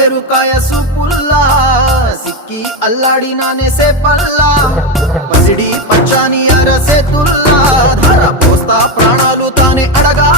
ఎరుకాయ సూపుల్లా సిక్కి అల్లాడినానే సేపల్లా పసిడి పచ్చాని అరసేతుల్లా ధర పోస్తా ప్రాణాలు తానే అడగా